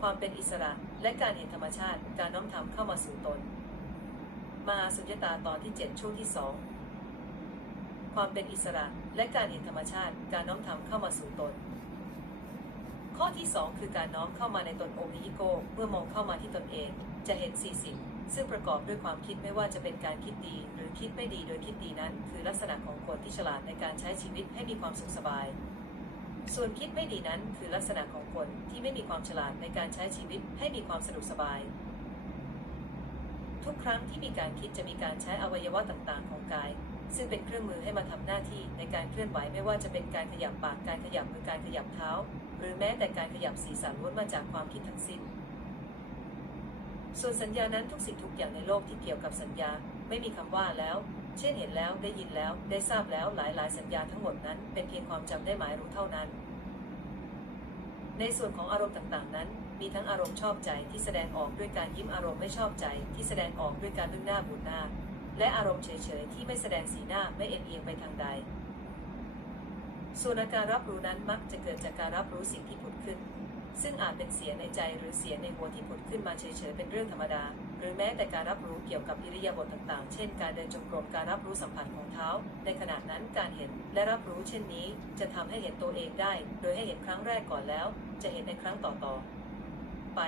ความเป็นอิสระและการเห็นธรรมชาติการน้อมทำเข้ามาสู่ตน มาสุญญตาตอนที่ 7 ช่วงที่ 2 ความเป็นอิสระและการเห็นธรรมชาติการน้อมทำเข้ามาสู่ตน ข้อที่ 2 คือการน้อมเข้ามาในตนโอมิฮิโกเมื่อมองเข้ามาที่ตนเอง จะเห็นสี่สิ่งซึ่งประกอบด้วยความคิดไม่ว่าจะเป็นการคิดดี หรือคิดไม่ดีโดยคิดดีนั้น คือลักษณะของคนที่ฉลาดในการใช้ชีวิตให้มีความสุขสบาย ส่วนคิดไม่ดีนั้นคือลักษณะของคนที่ไม่มีความฉลาดในการใช้ชีวิตให้มีความสะดวกสบาย ทุกครั้งที่มีการคิดจะมีการใช้อวัยวะต่างๆ ของกาย ซึ่งเป็นเครื่องมือให้มาทำหน้าที่ในการเคลื่อนไหวไม่ว่าจะเป็นการขยับปากการขยับมือการขยับเท้า หรือแม้แต่การขยับศีรษะล้วนมาจากความคิดทั้งสิ้น ส่วนสัญญานั้นทุกสิ่งทุกอย่างในโลกที่เกี่ยวกับสัญญา ไม่มีคำว่าแล้ว เช่นเห็นแล้วได้ยินแล้วได้ทราบแล้วหลายๆ สัญญาทั้งหมดนั้น เป็นเพียงความจำได้หมายรู้เท่านั้น ในส่วนของอารมณ์ต่างๆนั้น มีทั้งอารมณ์ชอบใจที่แสดงออกด้วยการยิ้มอารมณ์ไม่ชอบใจที่แสดงออกด้วยการบึ้งหน้าบูนหน้า และอารมณ์เฉยๆที่ไม่แสดงสีหน้าไม่เอ็นเอียงไปทางใด ส่วนอาการรับรู้นั้นมักจะเกิดจากการรับรู้สิ่งที่ผุดขึ้น ซึ่งอาจเป็นเสียงในใจหรือเสียงในหัวที่ผุดขึ้นมาเฉยๆ เป็นเรื่องธรรมดา หรือแม้แต่การรับรู้เกี่ยวกับอิริยาบถต่างๆ เช่น การเดินจงกรม การรับรู้สัมผัสของเท้า ในขณะนั้นการเห็นและรับรู้เช่นนี้ จะทำให้เห็นตัวเองได้ โดยให้เห็นครั้งแรกก่อนแล้ว จะเห็นในครั้งต่อๆ ไป